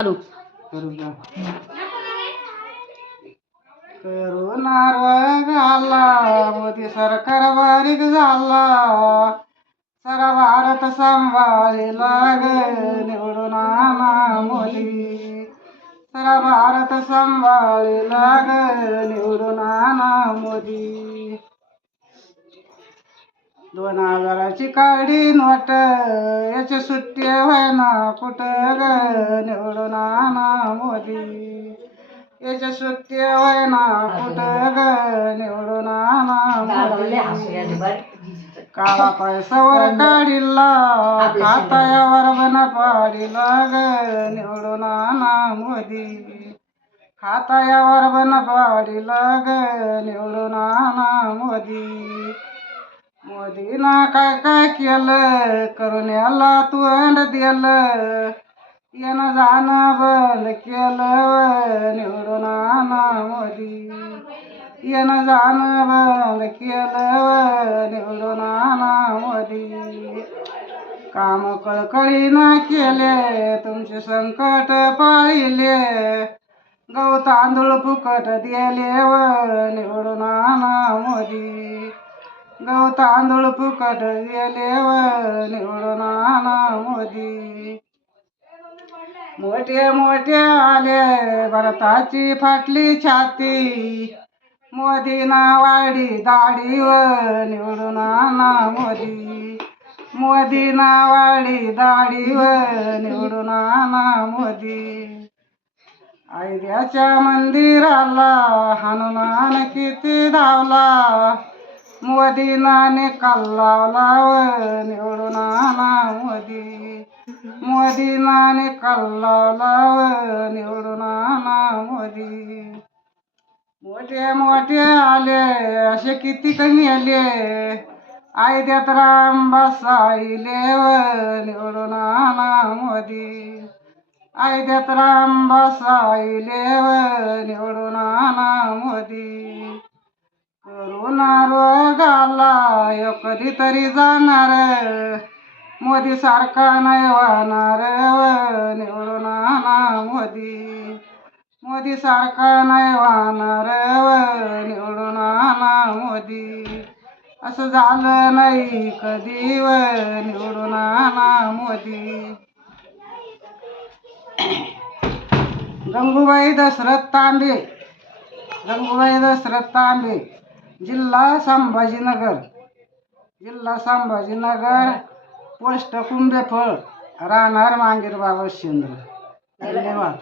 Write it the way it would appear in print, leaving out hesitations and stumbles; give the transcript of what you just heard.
चालू करुणार घाला मोदी सरकार बारीक झाला सारा भारत सांभाळीला ग निवडून आणा मोदी सारा भारत सांभाळीला ग निवडून आणा मोदी 2000ची काढी नोट याची सुट्टी व्हायना कुठं ग निवडून आणा मोदी याची सुट्टी व्हायना कुठं ग निवडून आणा मोदी काळा पैसावर काढिला खातायावर बन पाडिला ग निवडून आणा मोदी खातायावर बन पाडिला ग निवडून आणा मोदी मोदीना काय काय केलं करून याला तोंड दिलं येणं जाणं बंद केलं निवडून आणा मोदी येणं जाणं बंद केलं निवडून आणा मोदी काम कळकळीनं केले तुमचे संकट पाळिले गहू तांदूळ फुकट दिले व निवडून आणा मोदी गहू तांदूळ फुकट दिले व निवडून आणा मोदी मोठे मोठे आले भारताची फाटली छाती मोदीना वाढी दाढी व निवडून आणा मोदी मोदीना वाढी दाढी व निवडून आणा मोदी अयोध्याच्या मंदिराला हनुमान किती धावला मोदीना निकाल लावला व निवडून आणा मोदी मोदीना निकाल लावला व निवडून आणा मोदी मोठे मोठे आले असे किती कमी आले अयोध्यात राम बसायले व निवडून आणा मोदी अयोध्यात राम बसायले व निवडून आणा मोदी करुणा रोगाला कधीतरी जाणार मोदी सारखा नाही वाहणार व निवडून आणा मोदी मोदी सारखा नाही वाहणार व निवडून आणा मोदी असं झालं नाही कधी व निवडून आणा मोदी गंगूबाई दशरथ तांबे गंगूबाई दशरथ तांबे जिल्हा संभाजीनगर पोस्ट कुंभेफळ राहणार मांगीर बाबा शेंद्र धन्यवाद.